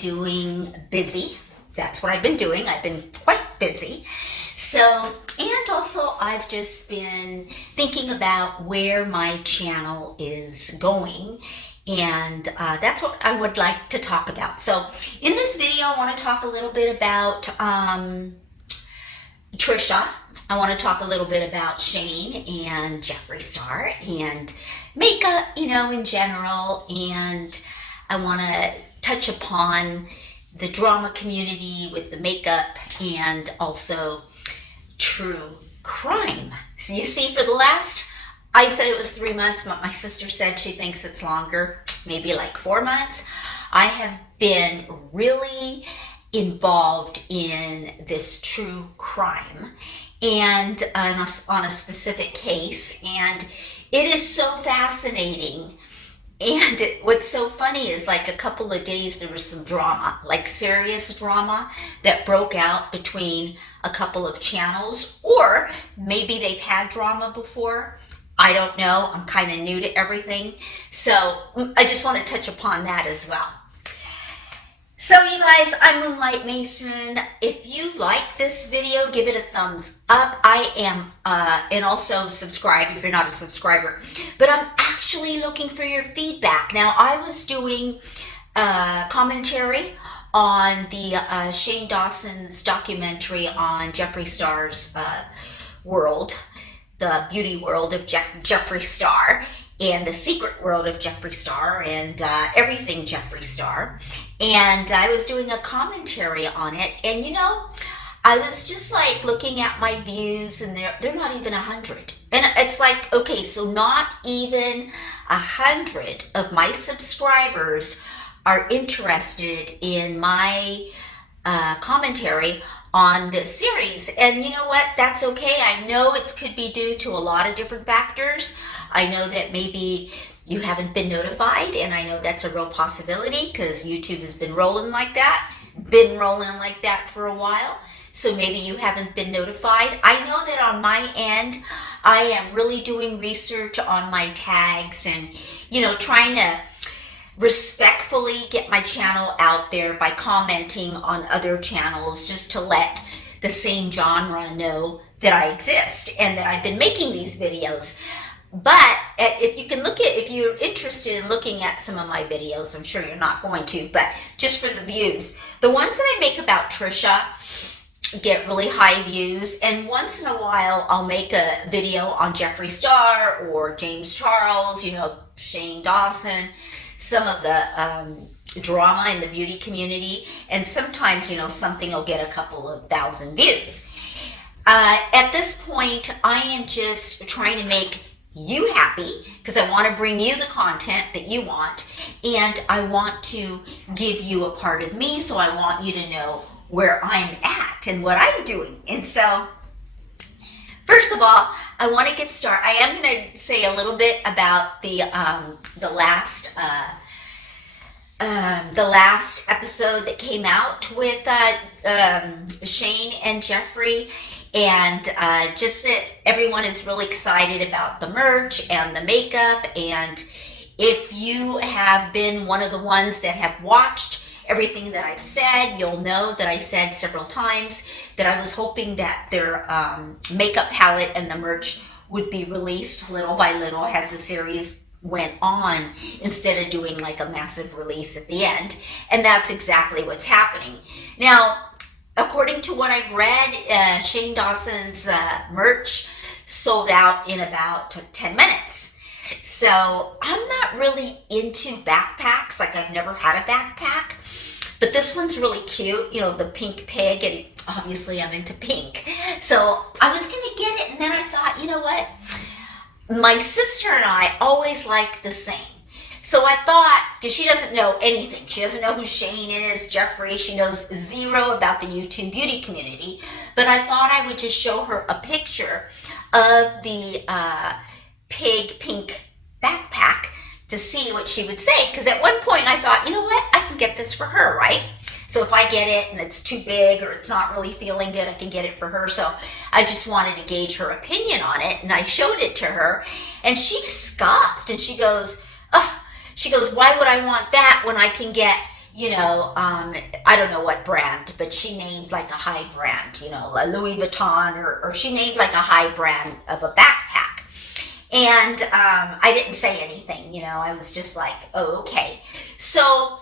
doing busy. That's what I've been doing. I've been quite busy. So, and also I've just been thinking about where my channel is going. And that's what I would like to talk about. So in this video, I want to talk a little bit about Trisha. I want to talk a little bit about Shane and Jeffree Star and makeup, in general. And I want to touch upon the drama community with the makeup and also true crime. So you see, for the last, I said it was 3 months, but my sister said she thinks it's longer, maybe like 4 months. I have been really involved in this true crime and on a specific case, and it is so fascinating. And what's so funny is, like, a couple of days there was some drama, like serious drama that broke out between a couple of channels, or maybe they've had drama before. I don't know. I'm kind of new to everything. So I just want to touch upon that as well. So you guys, I'm Moonlight Mason. If you like this video, give it a thumbs up. I am, and also subscribe if you're not a subscriber. But I'm actually looking for your feedback. Now, I was doing commentary on the Shane Dawson's documentary on Jeffree Star's world, the beauty world of Jeffree Star, and the secret world of Jeffree Star, and everything Jeffree Star. And I was doing a commentary on it, and I was just like looking at my views, and they're not even 100. And it's like, okay, so not even 100 of my subscribers are interested in my commentary on this series. And you know what? That's okay. I know it could be due to a lot of different factors. I know that maybe you haven't been notified, and I know that's a real possibility because YouTube has been rolling like that for a while. So maybe you haven't been notified. I know that on my end, I am really doing research on my tags and, trying to respectfully get my channel out there by commenting on other channels, just to let the same genre know that I exist and that I've been making these videos. But if you're interested in looking at some of my videos, I'm sure you're not going to, but just for the views, the ones that I make about Trisha get really high views, and once in a while I'll make a video on Jeffree Star or James Charles, Shane Dawson, some of the drama in the beauty community, and sometimes, something will get a couple of thousand views. At this point, I am just trying to make you happy because I want to bring you the content that you want, and I want to give you a part of me, so I want you to know where I'm at and what I'm doing. And so, first of all, I want to get started. I am going to say a little bit about the last episode that came out with Shane and Jeffree, and just that everyone is really excited about the merch and the makeup. And if you have been one of the ones that have watched everything that I've said, you'll know that I said several times that I was hoping that their makeup palette and the merch would be released little by little as the series went on, instead of doing like a massive release at the end. And that's exactly what's happening. Now, according to what I've read, Shane Dawson's merch sold out in about 10 minutes. So I'm not really into backpacks. Like, I've never had a backpack. But this one's really cute, the pink pig, and obviously I'm into pink. So I was going to get it, and then I thought, you know what? My sister and I always like the same. So I thought, because she doesn't know anything. She doesn't know who Shane is, Jeffree. She knows zero about the YouTube beauty community. But I thought I would just show her a picture of the pig pink backpack to see what she would say. Because at one point I thought, you know what, I can get this for her, right? So if I get it and it's too big or it's not really feeling good, I can get it for her. So I just wanted to gauge her opinion on it, and I showed it to her, and she scoffed, and she goes, why would I want that when I can get I don't know what brand, but she named like a high brand, like Louis Vuitton, or she named like a high brand of a backpack. And I didn't say anything, I was just like, oh, okay. So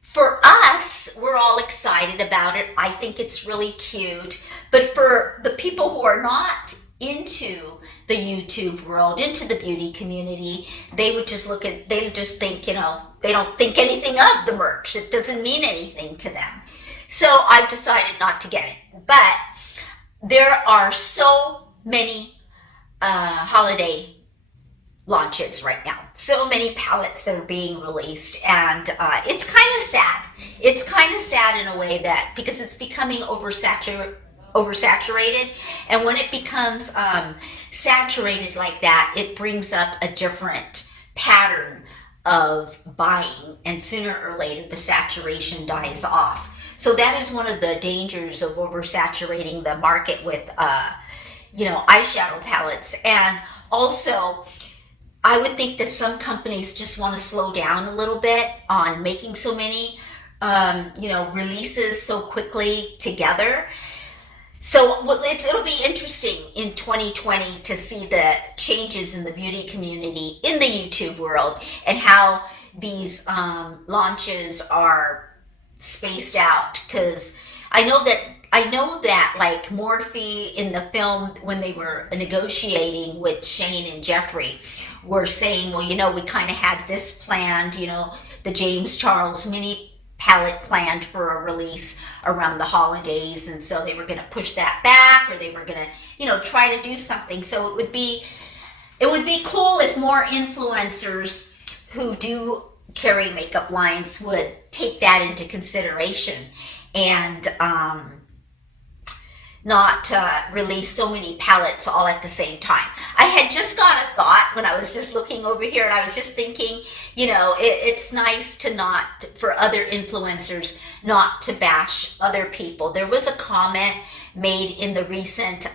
for us, we're all excited about it. I think it's really cute. But for the people who are not into the YouTube world, into the beauty community, they would just they would just think, they don't think anything of the merch. It doesn't mean anything to them. So I've decided not to get it. But there are so many holiday launches right now. So many palettes that are being released, and it's kind of sad. It's kind of sad in a way that because it's becoming oversaturated, and when it becomes saturated like that, it brings up a different pattern of buying, and sooner or later the saturation dies off. So that is one of the dangers of oversaturating the market with eyeshadow palettes. And also, I would think that some companies just want to slow down a little bit on making so many, releases so quickly together. So it'll be interesting in 2020 to see the changes in the beauty community in the YouTube world and how these launches are spaced out. Because I know that like Morphe in the film, when they were negotiating with Shane and Jeffree, were saying, well, we kind of had this planned, the James Charles mini palette planned for a release around the holidays, and so they were going to push that back, or they were going to, try to do something. So it would be cool if more influencers who do carry makeup lines would take that into consideration and not release so many palettes all at the same time. I had just got a thought when I was just looking over here, and I was just thinking, it's nice for other influencers not to bash other people. There was a comment made in the recent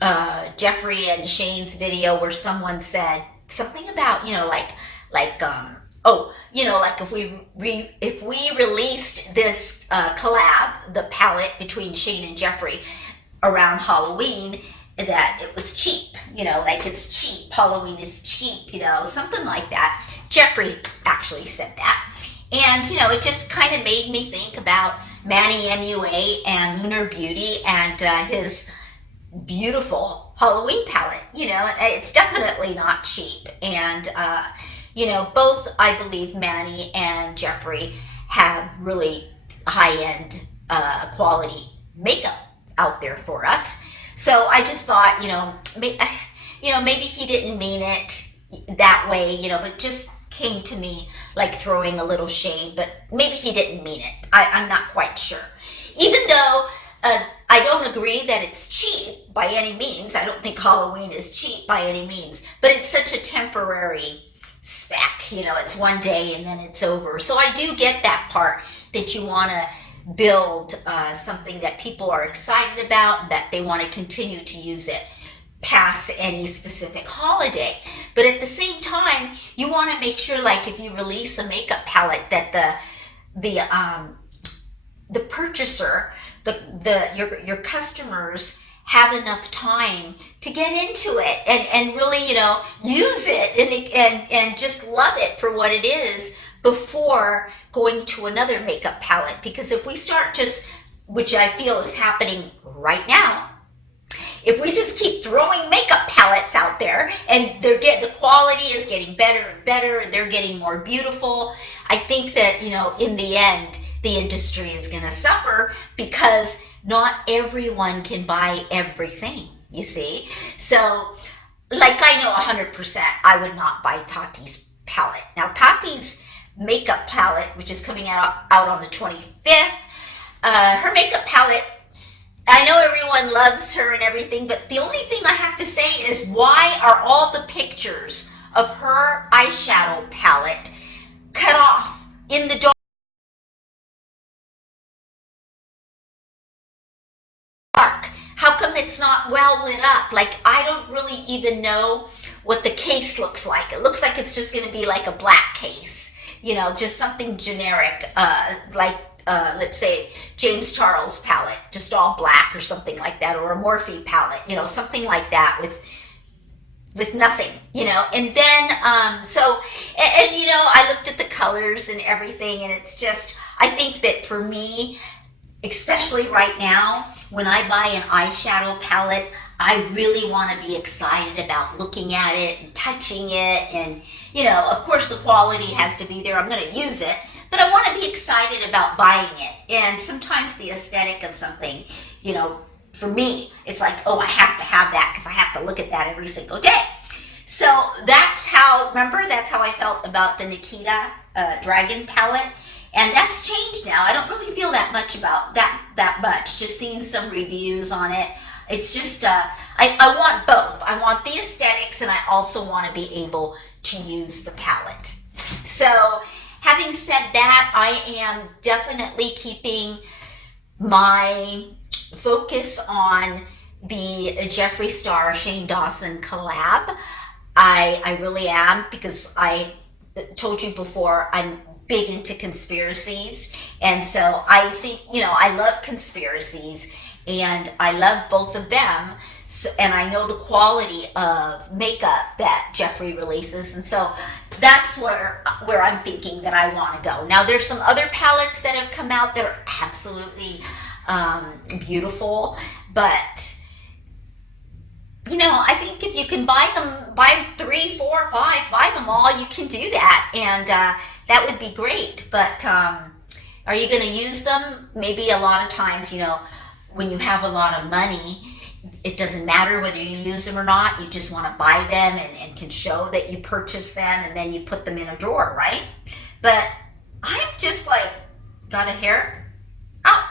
Jeffree and Shane's video where someone said something about, if we released this collab, the palette between Shane and Jeffree around Halloween, that it was cheap, like it's cheap, Halloween is cheap, something like that. Jeffree actually said that. And, it just kind of made me think about Manny MUA and Lunar Beauty and his beautiful Halloween palette. It's definitely not cheap. And, both, I believe, Manny and Jeffree have really high-end quality makeup out there for us. So I just thought, maybe he didn't mean it that way, but it just came to me like throwing a little shade, but maybe he didn't mean it. I'm not quite sure. Even though I don't agree that it's cheap by any means. I don't think Halloween is cheap by any means, but it's such a temporary spec, it's one day and then it's over. So I do get that part, that you want to build something that people are excited about and that they want to continue to use it past any specific holiday. But at the same time, you want to make sure, like if you release a makeup palette, that the purchaser, your customers have enough time to get into it and really, use it and just love it for what it is before going to another makeup palette. Because if we start just, which I feel is happening right now, if we just keep throwing makeup palettes out there and the quality is getting better and better and they're getting more beautiful, I think that, in the end, the industry is going to suffer because not everyone can buy everything, you see? So, like I know 100%, I would not buy Tati's palette. Now, Tati's makeup palette, which is coming out on the 25th, her makeup palette, I know everyone loves her and everything, but the only thing I have to say is, why are all the pictures of her eyeshadow palette cut off in the dark? How come it's not well lit up? Like, I don't really even know what the case looks like. It looks like it's just going to be like a black case, just something generic, like let's say James Charles palette, just all black or something like that, or a Morphe palette, something like that with nothing, and then I looked at the colors and everything, and it's just, I think that for me, especially right now, when I buy an eyeshadow palette, I really want to be excited about looking at it and touching it, and of course the quality has to be there. I'm going to use it, but I want to be excited about buying it. And sometimes the aesthetic of something, for me, it's like, oh, I have to have that because I have to look at that every single day. So that's how I felt about the Nikita Dragon palette. And that's changed now. I don't really feel that much about that much. Just seeing some reviews on it. It's just, I want both. I want the aesthetics, and I also want to be able to use the palette. So having said that, I am definitely keeping my focus on the Jeffree Star Shane Dawson collab. I really am, because I told you before, I'm big into conspiracies, and so I think, I love conspiracies, and I love both of them. So, and I know the quality of makeup that Jeffree releases, and so that's where I'm thinking that I want to go. Now, there's some other palettes that have come out that are absolutely beautiful, but I think if you can buy 3, 4, 5, buy them all, you can do that, and that would be great. But are you going to use them? Maybe a lot of times, when you have a lot of money, it doesn't matter whether you use them or not. You just want to buy them and can show that you purchased them, and then you put them in a drawer, right? But I'm just like, got a hair? Oh,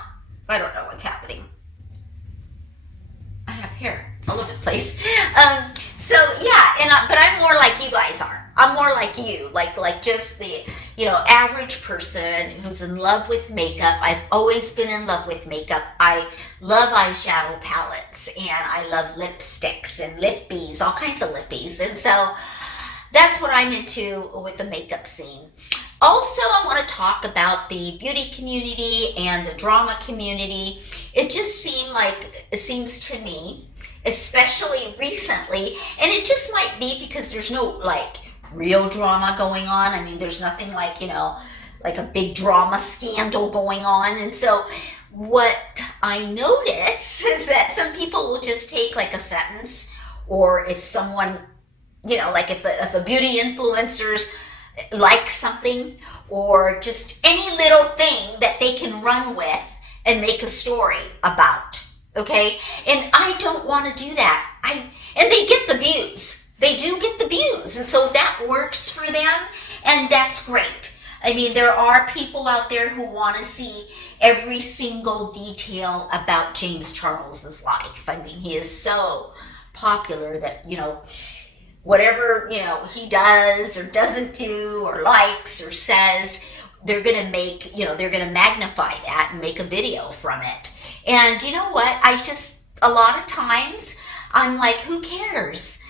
I don't know what's happening. I have hair all over the place. So yeah, but I'm more like you guys are. I'm more like you, like just the average person who's in love with makeup. I've always been in love with makeup. I love eyeshadow palettes, and I love lipsticks and lippies, all kinds of lippies, and so that's what I'm into with the makeup scene. Also, I want to talk about the beauty community and the drama community. It just seems to me, especially recently, and it just might be because there's no real drama going on. I mean, there's nothing like a big drama scandal going on. And so what I notice is that some people will just take a sentence, or if someone, if a beauty influencers like something, or just any little thing that they can run with and make a story about, okay? And I don't want to do that. And they get the views. They do get the views, and so that works for them, and that's great. I mean, there are people out there who want to see every single detail about James Charles's life. I mean, he is so popular that, whatever, he does or doesn't do or likes or says, they're going to magnify that and make a video from it. And you know what? A lot of times, I'm like, who cares?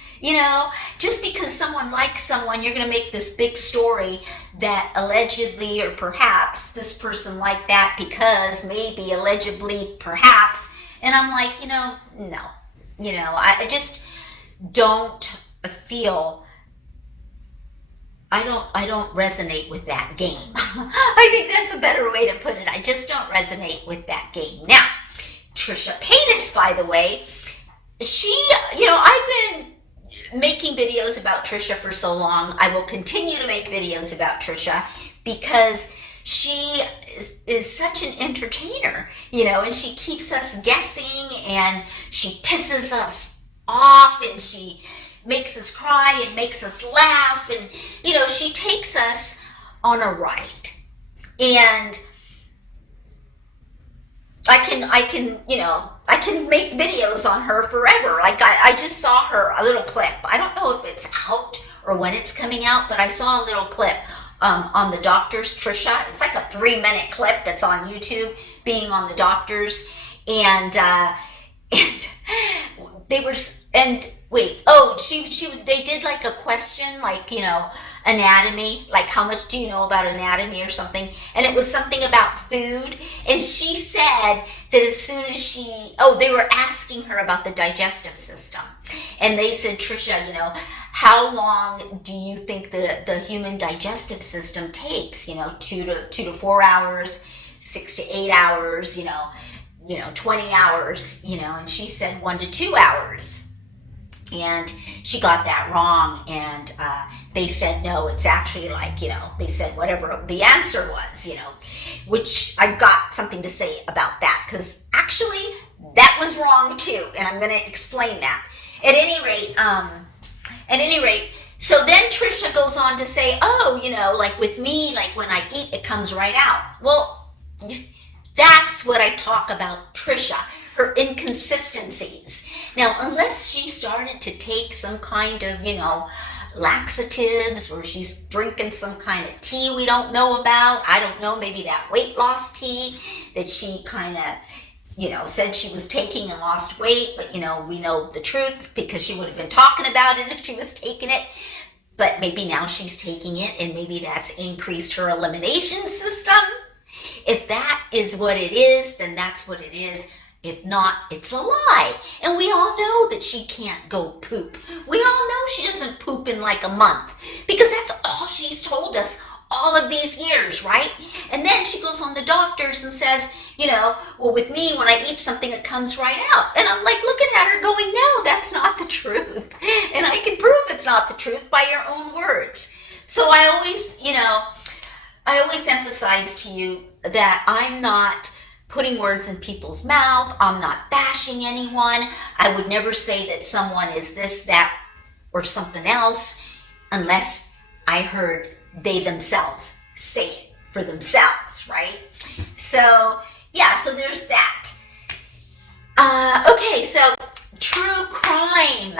Just because someone likes someone, you're going to make this big story that allegedly or perhaps this person liked that because maybe allegedly perhaps. And I'm like, no. I just don't feel, I don't resonate with that game. I think that's a better way to put it. I just don't resonate with that game. Now, Trisha Paytas, by the way, I've been making videos about Trisha for so long. I will continue to make videos about Trisha because she is such an entertainer, and she keeps us guessing, and she pisses us off, and she makes us cry and makes us laugh, and she takes us on a ride. And I can make videos on her forever. I just saw a little clip. I don't know if it's out or when it's coming out, but I saw a little clip on the doctors, Trisha. It's like a 3-minute clip that's on YouTube, being on the doctors, and they were, and wait, oh, they did a question, anatomy, like how much do you know about anatomy or something, and it was something about food, and she said that as soon as they were asking her about the digestive system, and they said, Trisha, how long do you think the human digestive system takes? 2 to 4 hours, 6 to 8 hours, 20 hours, and she said 1 to 2 hours. And she got that wrong, and they said, no, it's actually like, they said whatever the answer was, which I got something to say about that, because actually that was wrong too, and I'm going to explain that. At any rate, so then Trisha goes on to say, like with me, like when I eat, it comes right out. Well, that's what I talk about Trisha, her inconsistencies. Now, unless she started to take some kind of, laxatives, or she's drinking some kind of tea we don't know about, I don't know, maybe that weight loss tea that she kind of, said she was taking and lost weight, but, we know the truth because she would have been talking about it if she was taking it. But maybe now she's taking it, and maybe that's increased her elimination system. If that is what it is, then that's what it is. If not, it's a lie. And we all know that she can't go poop. We all know she doesn't poop in like a month, because that's all she's told us all of these years, right? And then she goes on the doctors and says, well, with me, when I eat something, it comes right out. And I'm like looking at her going, no, that's not the truth. And I can prove it's not the truth by your own words. So I always emphasize to you that I'm not putting words in people's mouth. I'm not bashing anyone. I would never say that someone is this, that, or something else unless I heard they themselves say it for themselves, right? So, yeah, so there's that. Okay, so true crime.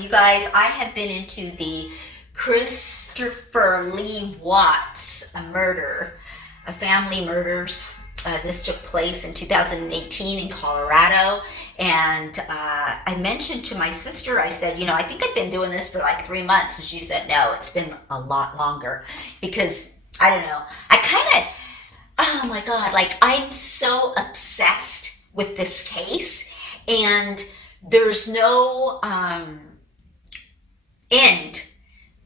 You guys, I have been into the Christopher Lee Watts murder, family murders. This took place in 2018 in Colorado, and I mentioned to my sister, I said, I think I've been doing this for like 3 months, and she said, no, it's been a lot longer, because, I don't know, oh my God, like I'm so obsessed with this case, and there's no end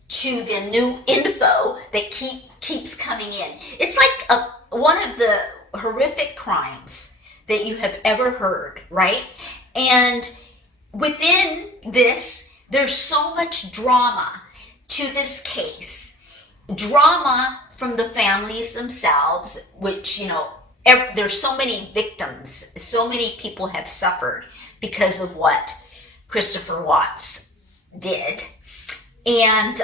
to the new info that keeps coming in. It's like one of the horrific crimes that you have ever heard, right? And within this, there's so much drama to this case. Drama from the families themselves, which, there's so many victims, so many people have suffered because of what Christopher Watts did. And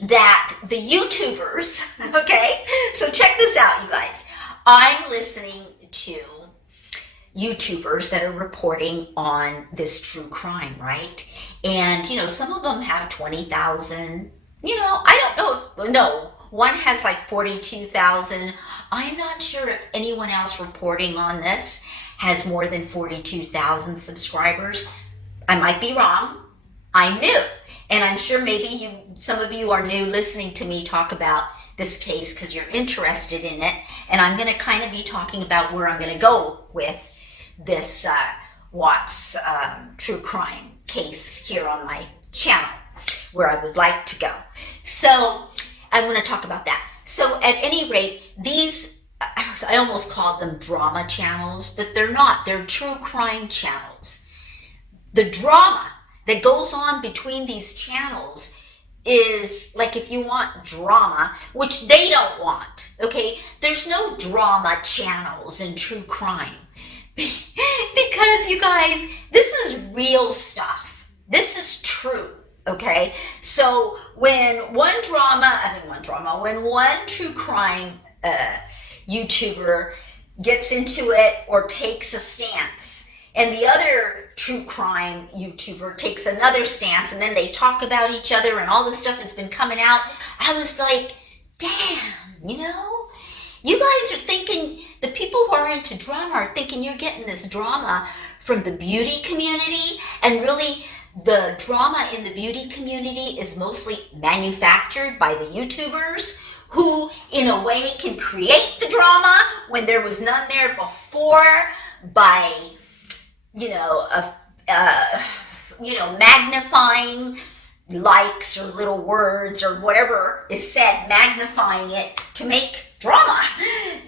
that the YouTubers, okay, so check this out, you guys. I'm listening to YouTubers that are reporting on this true crime, right? And, some of them have 20,000, I don't know no, one has like 42,000. I'm not sure if anyone else reporting on this has more than 42,000 subscribers. I might be wrong. I'm new. And I'm sure maybe some of you are new listening to me talk about this case because you're interested in it. And I'm going to kind of be talking about where I'm going to go with this Watts true crime case here on my channel, where I would like to go. So I'm going to talk about that. So at any rate, these, I almost called them drama channels, but they're not. They're true crime channels. The drama that goes on between these channels is like, if you want drama, which they don't want, okay? There's no drama channels in true crime. Because, you guys, this is real stuff. This is true, okay? So when one true crime YouTuber gets into it or takes a stance, and the other true crime YouTuber takes another stance, and then they talk about each other, and all this stuff has been coming out, I was like, damn, you guys are thinking, the people who are into drama are thinking you're getting this drama from the beauty community, and really the drama in the beauty community is mostly manufactured by the YouTubers who, in a way, can create the drama when there was none there before by, magnifying likes or little words or whatever is said, magnifying it to make drama.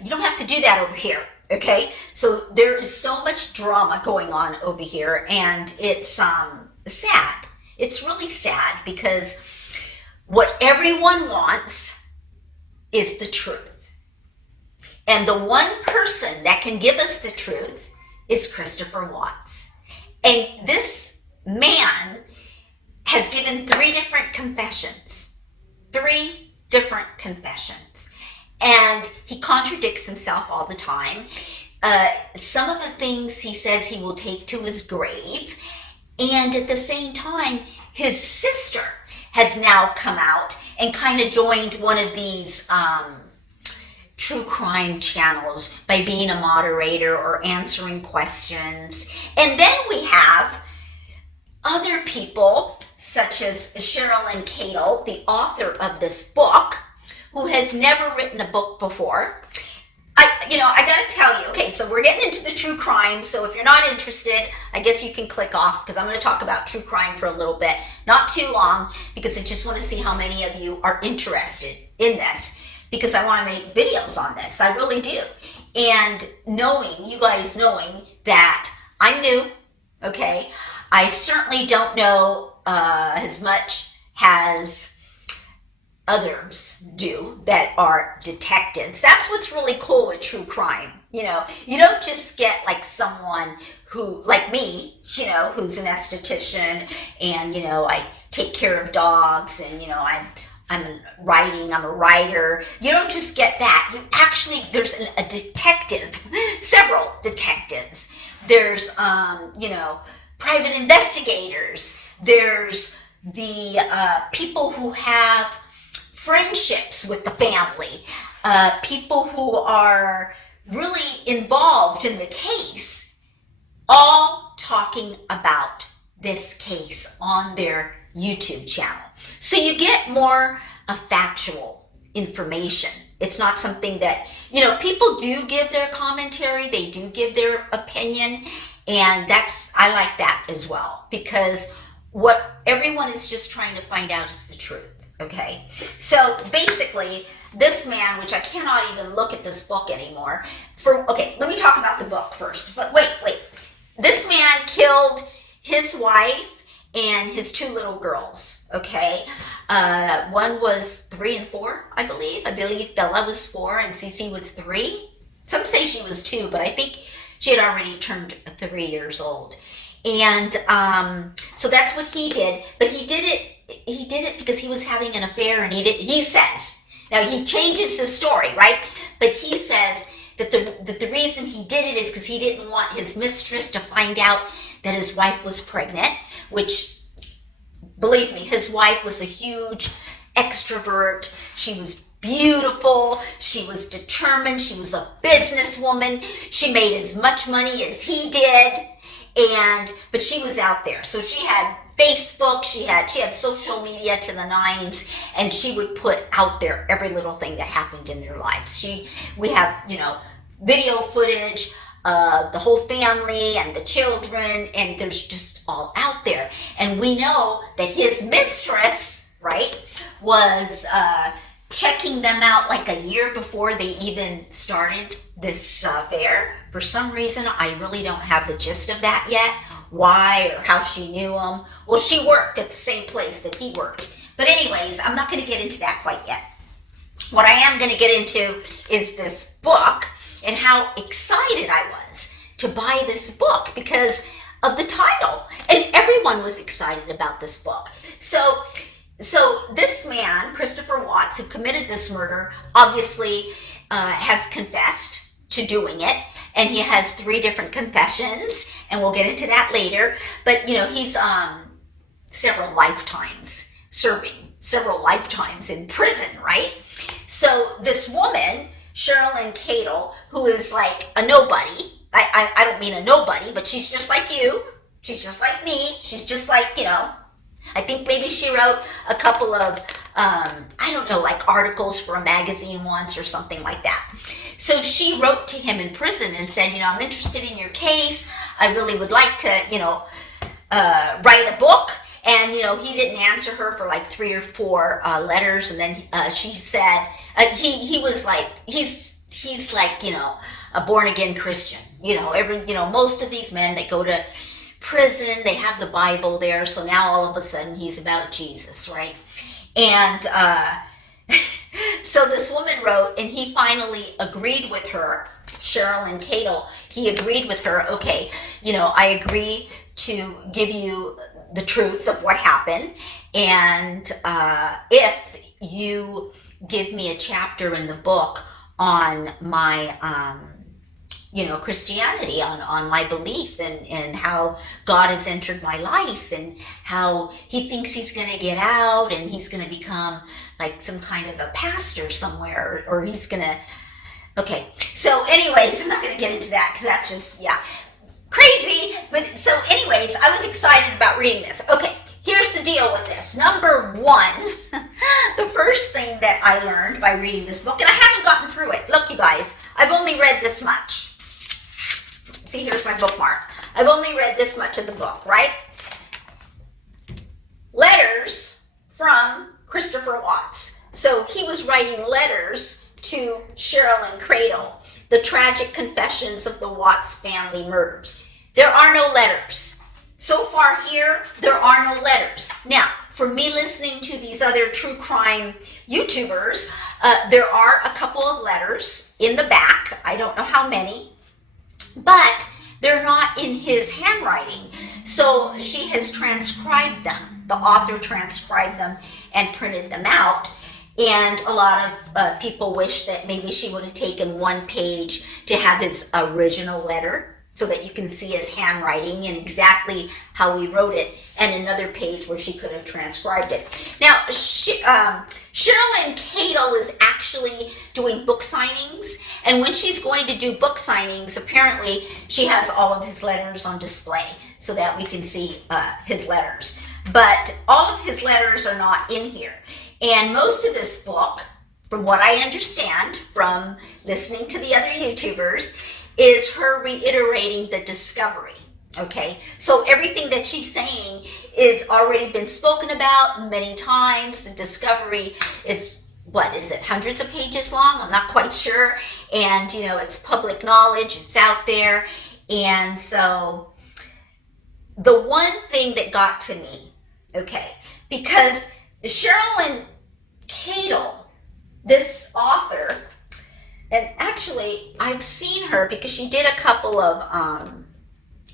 You don't have to do that over here, okay? So there is so much drama going on over here, and it's sad. It's really sad because what everyone wants is the truth. And the one person that can give us the truth is Christopher Watts. And this man has given 3 different confessions. 3 different confessions. And he contradicts himself all the time. Some of the things he says he will take to his grave. And at the same time, his sister has now come out and kind of joined one of these true crime channels by being a moderator or answering questions. And then we have other people such as Cheryl and Cato, the author of this book, who has never written a book before. I gotta tell you, okay, so we're getting into the true crime, so if you're not interested, I guess you can click off, because I'm going to talk about true crime for a little bit. Not too long, because I just want to see how many of you are interested in this, because I want to make videos on this. I really do. And you guys knowing that I'm new, okay, I certainly don't know as much as others do that are detectives. That's what's really cool with true crime. You don't just get like someone who, like me, who's an esthetician, and I take care of dogs, and I'm a writer. You don't just get that. There's a detective, several detectives. There's private investigators. There's the people who have friendships with the family, people who are really involved in the case, all talking about this case on their YouTube channel. So you get more factual information. It's not something that, people do give their commentary, they do give their opinion, and I like that as well, because what everyone is just trying to find out is the truth. Okay, so basically, this man, which I cannot even look at this book anymore. Let me talk about the book first. But wait. This man killed his wife and his 2 little girls. Okay, one was 3 and 4, I believe. I believe Bella was 4 and Cece was 3. Some say she was 2, but I think she had already turned 3 years old. And so that's what he did. But he did it because he was having an affair, and he says, now he changes his story, right? But he says that the reason he did it is because he didn't want his mistress to find out that his wife was pregnant, which, believe me, his wife was a huge extrovert. She was beautiful. She was determined. She was a businesswoman. She made as much money as he did. But she was out there. So she had Facebook, she had social media to the nines, and she would put out there every little thing that happened in their lives. We have, video footage of the whole family and the children, and there's just all out there. And we know that his mistress, right, was checking them out like a year before they even started this affair. For some reason, I really don't have the gist of that yet. Why or how she knew him. Well, she worked at the same place that he worked. But anyways, I'm not going to get into that quite yet. What I am going to get into is this book and how excited I was to buy this book because of the title. And everyone was excited about this book. So this man, Christopher Watts, who committed this murder, obviously has confessed to doing it. And he has 3 different confessions, and we'll get into that later. But, he's serving several lifetimes in prison, right? So this woman, Cheryl and Cato, who is like a nobody, I don't mean a nobody, but she's just like you. She's just like me. She's just like, I think maybe she wrote a couple of, I don't know, like articles for a magazine once or something like that. So she wrote to him in prison and said, I'm interested in your case. I really would like to, write a book. And, he didn't answer her for like 3 or 4 letters. And then she said, he was like, he's like, a born again Christian. Most of these men that go to prison, they have the Bible there. So now all of a sudden he's about Jesus, right? And so this woman wrote, and he finally agreed with her, Cheryl and Cato, he agreed with her, okay, I agree to give you the truth of what happened. And if you give me a chapter in the book on my, Christianity, on my belief and how God has entered my life and how he thinks he's going to get out and he's going to become like some kind of a pastor somewhere, or he's going to, okay. So anyways, I'm not going to get into that because that's just, crazy. But so anyways, I was excited about reading this. Okay, here's the deal with this. Number 1, the first thing that I learned by reading this book, and I haven't gotten through it. Look, you guys, I've only read this much. See, here's my bookmark. I've only read this much of the book, right? Letters from Christopher Watts. So he was writing letters to Cheryl and Cradle, the tragic confessions of the Watts family murders. There are no letters. So far here, there are no letters. Now, for me listening to these other true crime YouTubers, there are a couple of letters in the back. I don't know how many, but they're not in his handwriting. So she has transcribed them. The author transcribed them and printed them out. And a lot of people wish that maybe she would have taken one page to have his original letter so that you can see his handwriting and exactly how he wrote it, and another page where she could have transcribed it. Now, Cheryl and Cato is actually doing book signings, and when she's going to do book signings, apparently she has all of his letters on display so that we can see his letters. But all of his letters are not in here. And most of this book, from what I understand from listening to the other YouTubers, is her reiterating the discovery. Okay, so everything that she's saying is already been spoken about many times. The discovery is, what is it, hundreds of pages long? I'm not quite sure. And, it's public knowledge. It's out there. And so the one thing that got to me, okay, because Cheryl and Cato, this author, and actually I've seen her because she did a couple of,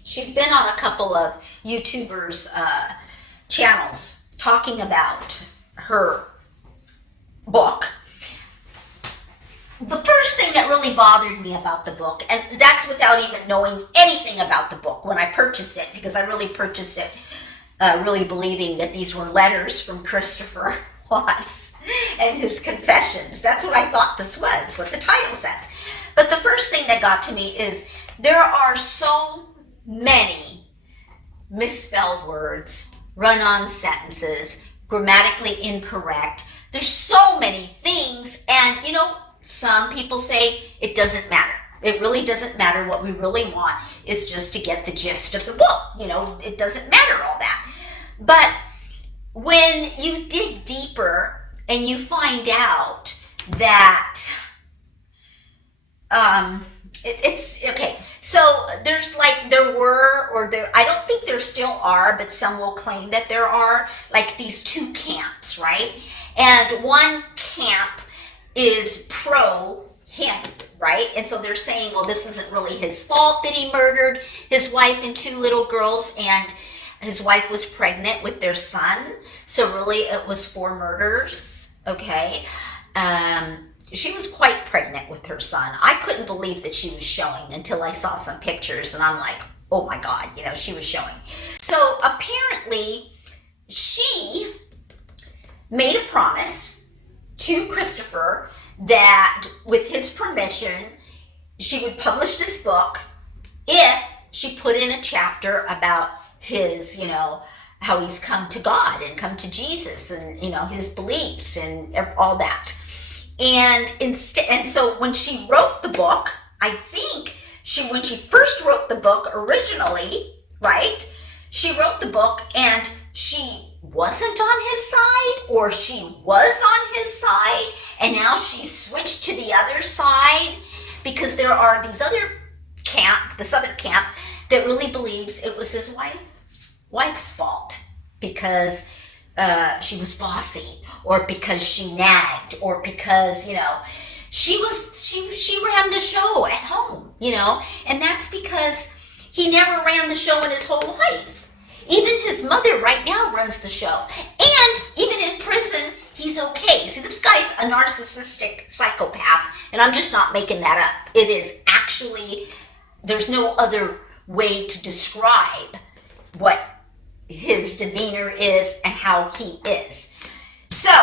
she's been on a couple of YouTubers' channels talking about her book. The first thing that really bothered me about the book, and that's without even knowing anything about the book when I purchased it, because I really purchased it really believing that these were letters from Christopher Watts and his confessions. That's what I thought this was, what the title says. But the first thing that got to me is there are so many misspelled words, run-on sentences, grammatically incorrect. There's so many things, and some people say it doesn't matter. It really doesn't matter. What we really want is just to get the gist of the book. It doesn't matter all that. But when you dig deeper and you find out that it's okay. So there's I don't think there still are, but some will claim that there are like these 2 camps, right? And one camp is pro him, right? And so they're saying, well, this isn't really his fault that he murdered his wife and 2 little girls, and his wife was pregnant with their son. So really it was 4 murders, okay? She was quite pregnant with her son. I couldn't believe that she was showing until I saw some pictures, and I'm like, oh my God, she was showing. So apparently she made a promise to Christopher that with his permission, she would publish this book if she put in a chapter about his, how he's come to God and come to Jesus and, his beliefs and all that. And so when she wrote the book, I think when she first wrote the book originally, right? She wrote the book and she wasn't on his side, or she was on his side, and now she switched to the other side, because there are this other camp that really believes it was his wife's fault because she was bossy, or because she nagged, or because she ran the show at home, and that's because he never ran the show in his whole life. Even his mother right now runs the show. And even in prison, he's okay. See, this guy's a narcissistic psychopath, and I'm just not making that up. It is actually, there's no other way to describe what his demeanor is and how he is. So,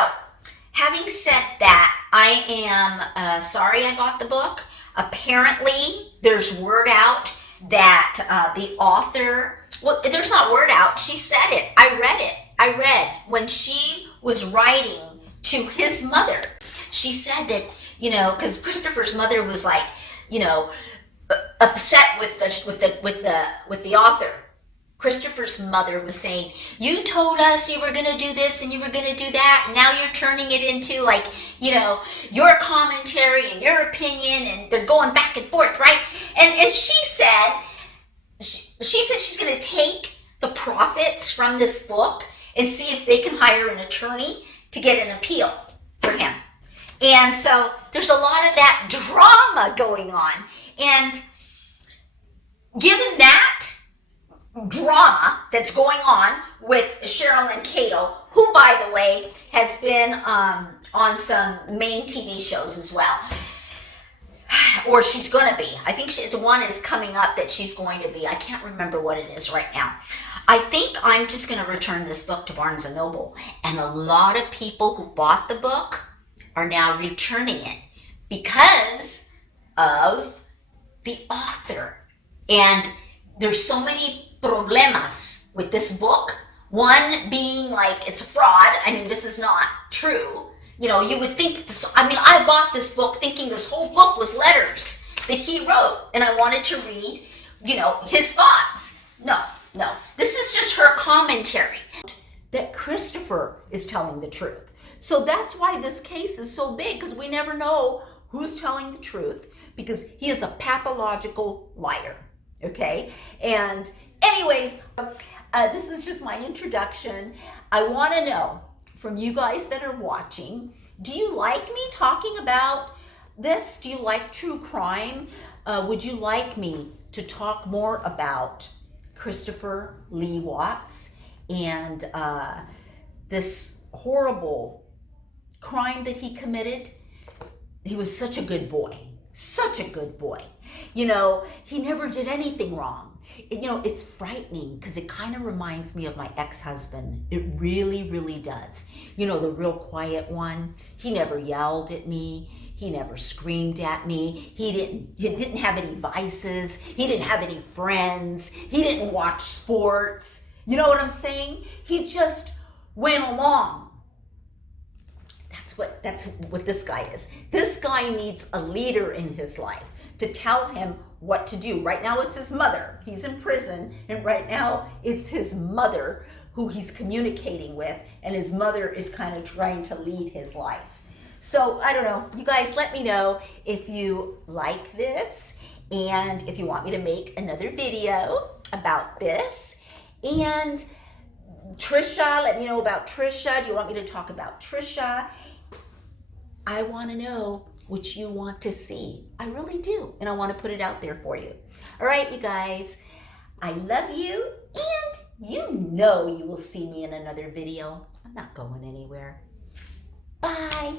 having said that, I am sorry I bought the book. Apparently, there's word out that the author, well, there's not word out. She said it. I read when she was writing to his mother. She said that, because Christopher's mother was like, upset with the author. Christopher's mother was saying, you told us you were going to do this and you were going to do that, and now you're turning it into like, your commentary and your opinion, and they're going back and forth, right? And she said she's going to take the profits from this book and see if they can hire an attorney to get an appeal for him. And so there's a lot of that drama going on. And given that drama that's going on with Cheryl and Cato, who, by the way, has been on some main TV shows as well, or she's going to be. I think one is coming up that she's going to be. I can't remember what it is right now. I think I'm just going to return this book to Barnes & Noble. And a lot of people who bought the book are now returning it because of the author. And there's so many problemas with this book. One being like it's a fraud. I mean, this is not true. You would think I bought this book thinking this whole book was letters that he wrote, and I wanted to read, his thoughts. No. This is just her commentary. That Christopher is telling the truth. So that's why this case is so big, because we never know who's telling the truth, because he is a pathological liar, okay? And anyways, this is just my introduction. I want to know from you guys that are watching, do you like me talking about this? Do you like true crime? Would you like me to talk more about Christopher Lee Watts and this horrible crime that he committed? He was such a good boy. Such a good boy. He never did anything wrong. It's frightening because it kind of reminds me of my ex-husband. It really, really does. The real quiet one. He never yelled at me. He never screamed at me. He didn't have any vices. He didn't have any friends. He didn't watch sports. You know what I'm saying? He just went along. That's what this guy is. This guy needs a leader in his life to tell him what to do. Right now it's his mother. He's in prison, and right now it's his mother who he's communicating with, and his mother is kind of trying to lead his life. So I don't know. You guys let me know if you like this and if you want me to make another video about this. And Trisha, let me know about Trisha. Do you want me to talk about Trisha? I want to know what you want to see. I really do. And I want to put it out there for you. All right, you guys. I love you. And you know you will see me in another video. I'm not going anywhere. Bye.